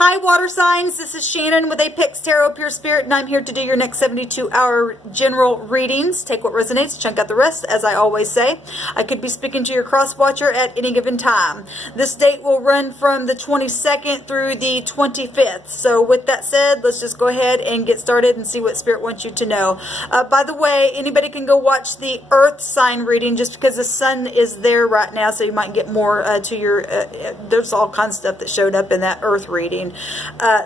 Hi water signs, this is Shannon with Apex Tarot Pure Spirit, and I'm here to do your next 72-hour general readings. Take what resonates, chunk out the rest, as I always say. I could be speaking to your cross watcher at any given time. This date will run from the 22nd through the 25th. So with that said, let's just go ahead and get started and see what Spirit wants you to know. By the way, anybody can go watch the Earth sign reading just because the sun is there right now, so you might get more to your, there's all kinds of stuff that showed up in that Earth reading.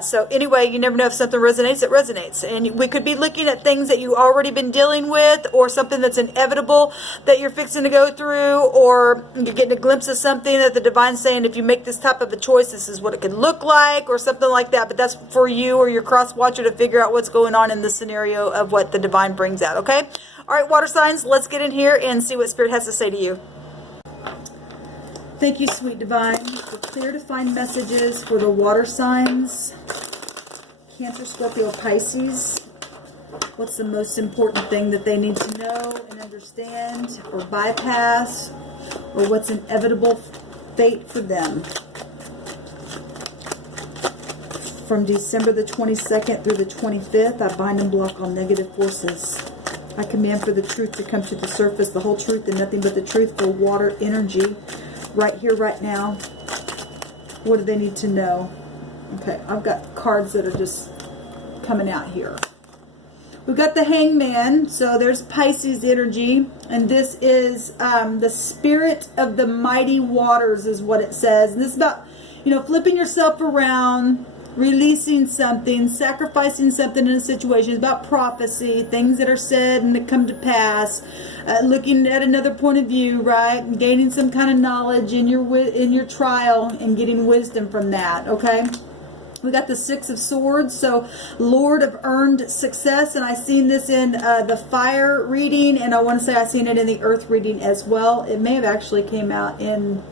So anyway, you never know if something resonates, it resonates. And we could be looking at things that you've already been dealing with, or something that's inevitable that you're fixing to go through, or you're getting a glimpse of something that the Divine's saying, if you make this type of a choice, this is what it could look like, or something like that. But that's for you or your cross watcher to figure out what's going on in the scenario of what the Divine brings out, okay? All right, water signs, let's get in here and see what Spirit has to say to you. Thank you, sweet Divine, for clear defined messages for the water signs. Cancer, Scorpio, Pisces. What's the most important thing that they need to know and understand or bypass? Or what's inevitable fate for them? From December the 22nd through the 25th, I bind and block all negative forces. I command for the truth to come to the surface, the whole truth and nothing but the truth for water energy. Right here, right now. What do they need to know? Okay, I've got cards that are just coming out here. We've got the Hangman, so there's Pisces energy, and this is the spirit of the mighty waters is what it says. And this is about, you know, flipping yourself around, releasing something, sacrificing something in a situation. It's about prophecy, things that are said and that come to pass. Looking at another point of view, right? And gaining some kind of knowledge in your trial and getting wisdom from that, okay? We got the Six of Swords, so Lord of earned success, and I seen this in the fire reading, and I want to say I seen it in the earth reading as well. It may have actually came out in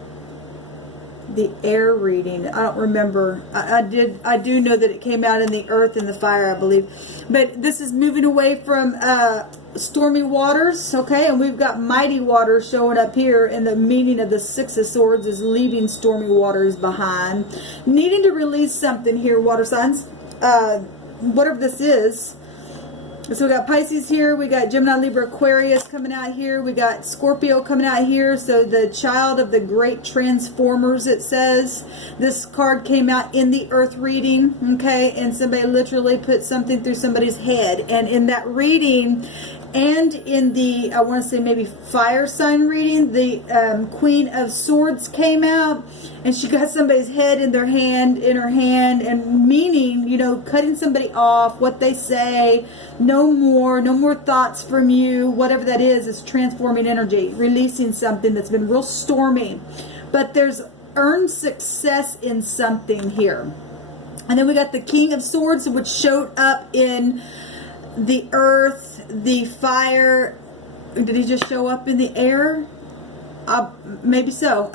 the air reading. I don't remember. I do know that it came out in the earth and the fire, I believe. But this is moving away from stormy waters, okay? And we've got mighty waters showing up here, and the meaning of the Six of Swords is leaving stormy waters behind. Needing to release something here, water signs. Whatever this is. So we got Pisces here, we got Gemini, Libra, Aquarius coming out here, we got Scorpio coming out here, so the child of the great transformers, it says. This card came out in the earth reading, okay, and somebody literally put something through somebody's head, and in that reading, and in the, I want to say maybe fire sign reading, the Queen of Swords came out, and she got somebody's head in her hand, and meaning, you know, cutting somebody off, what they say, no more thoughts from you, whatever that is transforming energy, releasing something that's been real stormy. But there's earned success in something here. And then we got the King of Swords, which showed up in the earth, the fire. Did he just show up in the air? Maybe so.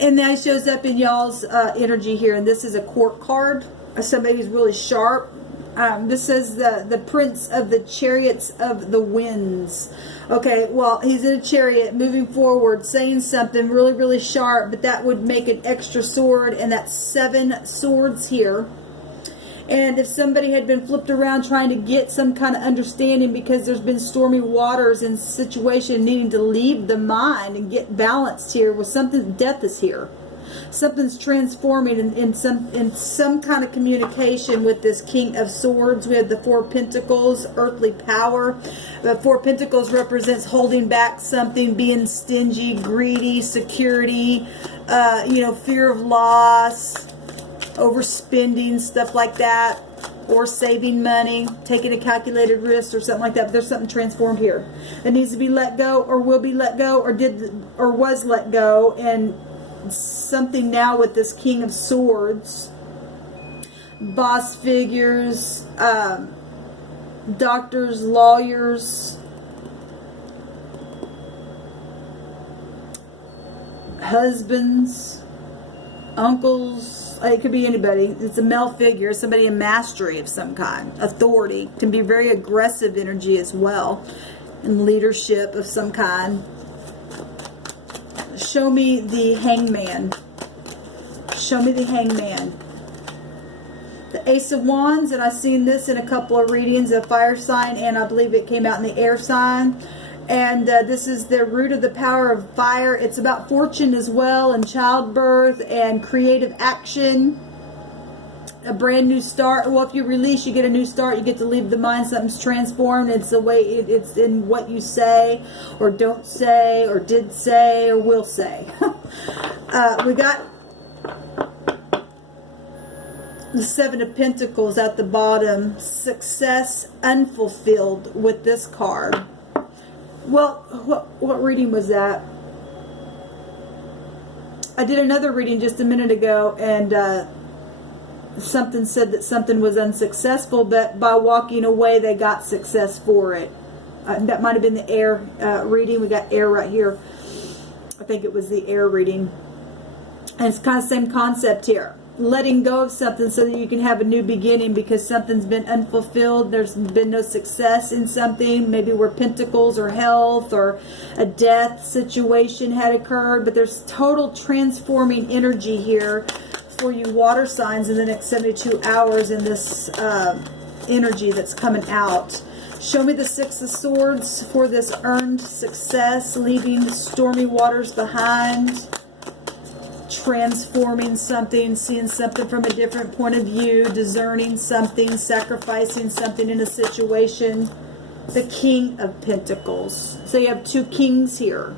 And now he shows up in y'all's energy here. And this is a court card. Somebody who's really sharp. This says the Prince of the Chariots of the Winds. Okay, well, he's in a chariot moving forward, saying something really, really sharp. But that would make an extra sword. And that's 7 swords here. And if somebody had been flipped around trying to get some kind of understanding because there's been stormy waters and situation needing to leave the mind and get balanced here with something, death is here. Something's transforming in some kind of communication with this King of Swords. We have the Four Pentacles, earthly power. The Four Pentacles represents holding back something, being stingy, greedy, security, you know, fear of loss, overspending, stuff like that, or saving money, taking a calculated risk or something like that. But there's something transformed here that needs to be let go, or will be let go, or was let go, and something now with this King of Swords. Boss figures, doctors, lawyers, husbands, uncles. It could be anybody. It's a male figure, somebody in mastery of some kind. Authority. Can be very aggressive energy as well. And leadership of some kind. Show me the Hangman. Show me the Hangman. Ace of Wands, and I've seen this in a couple of readings, a fire sign, and I believe it came out in the air sign. And this is the root of the power of fire. It's about fortune as well, and childbirth and creative action. A brand new start. Well, if you release, you get a new start. You get to leave the mind. Something's transformed. It's the way it's in what you say or don't say or did say or will say. We got the Seven of Pentacles at the bottom. Success unfulfilled with this card. Well, what reading was that? I did another reading just a minute ago, and something said that something was unsuccessful, but by walking away they got success for it. That might have been the air reading. We got air right here. I think it was the air reading. And it's kind of the same concept here. Letting go of something so that you can have a new beginning, because something's been unfulfilled. There's been no success in something. Maybe where pentacles or health or a death situation had occurred. But there's total transforming energy here for you water signs in the next 72 hours in this energy that's coming out. Show me the Six of Swords for this earned success, leaving stormy waters behind, transforming something, seeing something from a different point of view, discerning something, sacrificing something in a situation. The King of Pentacles. So you have two kings here.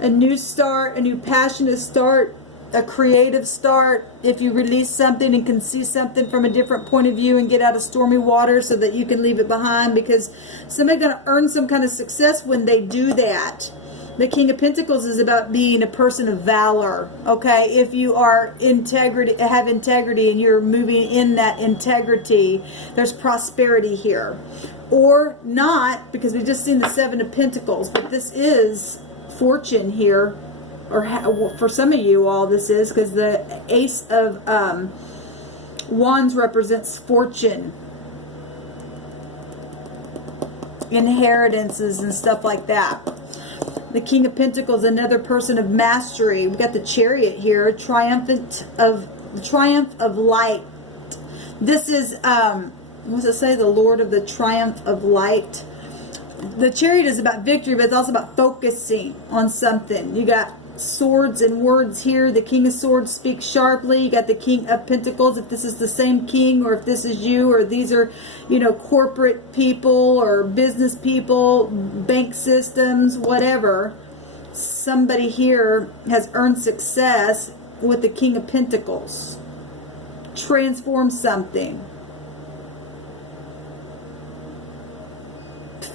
A new start, a new passionate start, a creative start. If you release something and can see something from a different point of view and get out of stormy water so that you can leave it behind, because somebody's going to earn some kind of success when they do that. The King of Pentacles is about being a person of valor. Okay, if you are have integrity and you're moving in that integrity, there's prosperity here. Or not, because we've just seen the Seven of Pentacles, but this is fortune here. Or for some of you all this is, because the Ace of Wands represents fortune, inheritances and stuff like that. The King of Pentacles, another person of mastery. We've got the Chariot here, triumph of light. This is what does it say? The Lord of the triumph of light. The Chariot is about victory, but it's also about focusing on something. You got swords and words here. The King of Swords speaks sharply. You got the King of Pentacles. If this is the same king, or if this is you, or these are, you know, corporate people or business people, bank systems, whatever. Somebody here has earned success with the King of Pentacles. Transform something.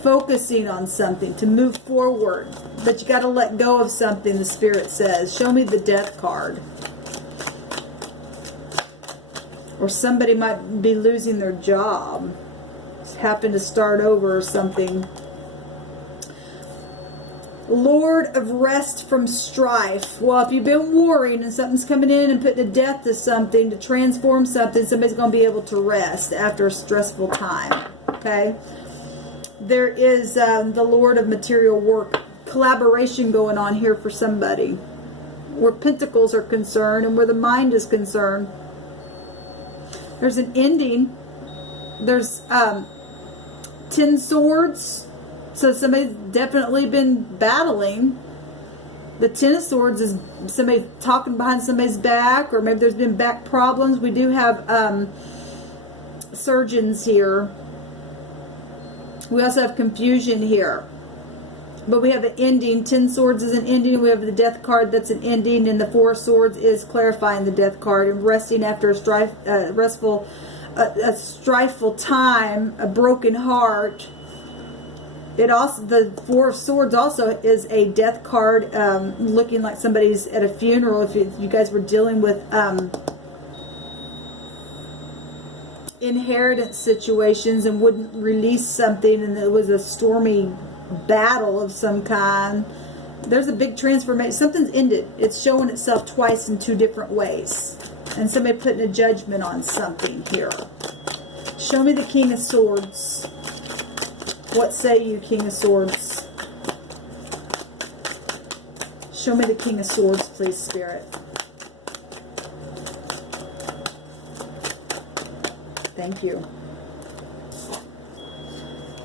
Focusing on something to move forward, but you got to let go of something, the Spirit says. Show me the Death card. Or somebody might be losing their job, happen to start over or something. Lord of rest from strife. Well, if you've been warring and something's coming in and putting a death to something, to transform something, somebody's going to be able to rest after a stressful time. Okay. There is the Lord of material work. Collaboration going on here for somebody. Where pentacles are concerned and where the mind is concerned. There's an ending. There's 10 swords. So somebody's definitely been battling. The 10 of Swords is somebody talking behind somebody's back, or maybe there's been back problems. We do have surgeons here. We also have confusion here. But we have an ending. 10 Swords is an ending. We have the Death card, that's an ending. And the 4 of Swords is clarifying the Death card and resting after a strifeful time, a broken heart. It also, the 4 of Swords also is a Death card, looking like somebody's at a funeral. If you guys were dealing with inheritance situations and wouldn't release something, and it was a stormy battle of some kind, there's a big transformation. Something's ended. It's showing itself twice in 2 different ways. And somebody putting a judgment on something here. Show me the King of Swords. What say you, King of Swords? Show me the King of Swords, please, Spirit. Thank you.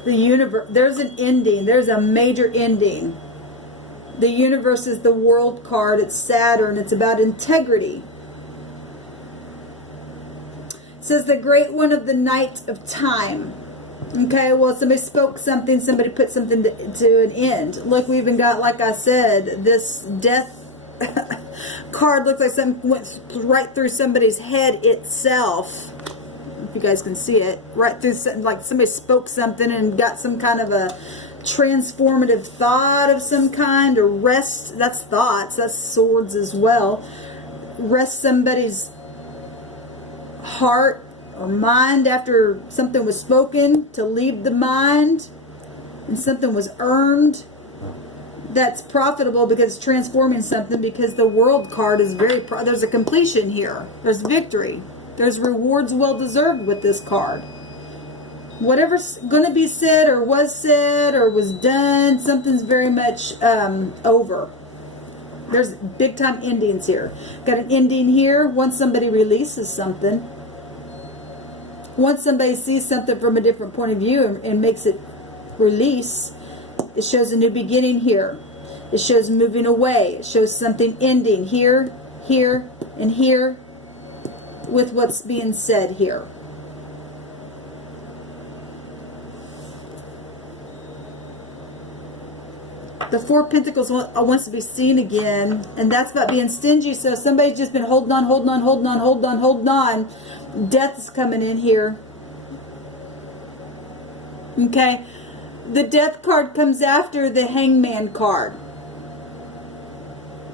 The universe, there's an ending. There's a major ending. The universe is the world card. It's Saturn. It's about integrity. It says the great one of the night of time. Okay, well, somebody spoke something. Somebody put something to an end. Look, we even got, like I said, this death card looks like something went right through somebody's head itself. If you guys can see it, right through, like somebody spoke something and got some kind of a transformative thought of some kind, or rest. That's thoughts. That's swords as well. Rest somebody's heart or mind after something was spoken, to leave the mind, and something was earned. That's profitable because it's transforming something, because the world card is very, there's a completion here. There's victory. There's rewards well deserved with this card. Whatever's going to be said or was done, something's very much over. There's big time endings here. Got an ending here once somebody releases something. Once somebody sees something from a different point of view and makes it release, it shows a new beginning here. It shows moving away. It shows something ending here, here, and here with what's being said here. The Four of Pentacles wants to be seen again, and that's about being stingy. So somebody's just been holding on. Death is coming in here. Okay. The Death card comes after the Hangman card.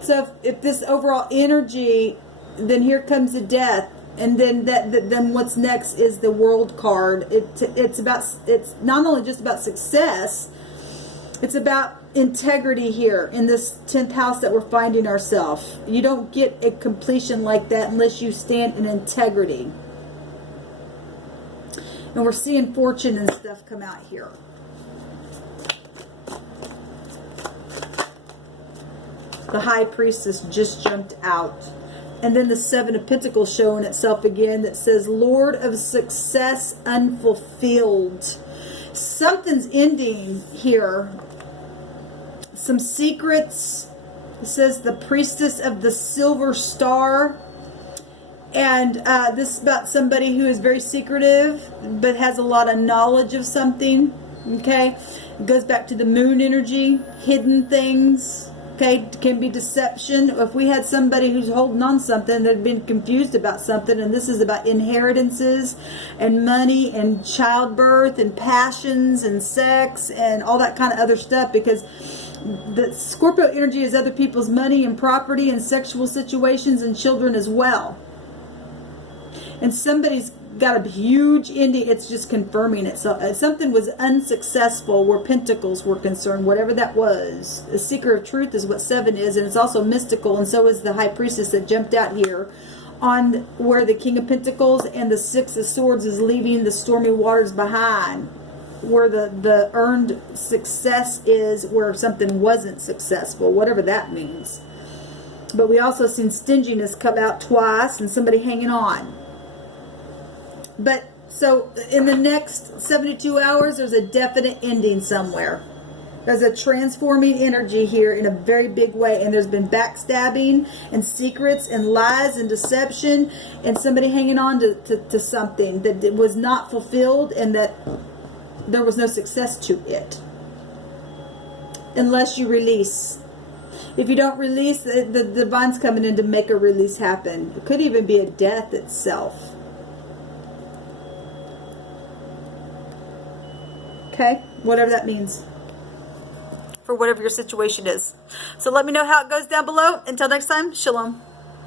So if this overall energy, then here comes the Death, and then then what's next is the World card. It's not only just about success, it's about integrity here in this 10th house that we're finding ourselves. You don't get a completion like that unless you stand in integrity. And we're seeing fortune and stuff come out here. The High Priestess just jumped out. And then the Seven of Pentacles showing itself again, that says Lord of Success Unfulfilled. Something's ending here. Some secrets. It says the Priestess of the Silver Star. And this is about somebody who is very secretive, but has a lot of knowledge of something. Okay. It goes back to the moon energy. Hidden things. Okay, can be deception. If we had somebody who's holding on something that had been confused about something, and this is about inheritances and money and childbirth and passions and sex and all that kind of other stuff, because the Scorpio energy is other people's money and property and sexual situations and children as well. And somebody's got a huge ending. It's just confirming it. So something was unsuccessful where Pentacles were concerned, whatever that was. The Seeker of Truth is what 7 is, and it's also mystical, and so is the High Priestess that jumped out here on where the King of Pentacles and the 6 of Swords is leaving the stormy waters behind, where the earned success is where something wasn't successful, whatever that means. But we also seen stinginess come out twice and somebody hanging on. But so in the next 72 hours, there's a definite ending somewhere. There's a transforming energy here in a very big way. And there's been backstabbing and secrets and lies and deception and somebody hanging on to something that was not fulfilled, and that there was no success to it. Unless you release. If you don't release, the divine's coming in to make a release happen. It could even be a death itself. Okay, whatever that means for whatever your situation is. So let me know how it goes down below. Until next time, shalom.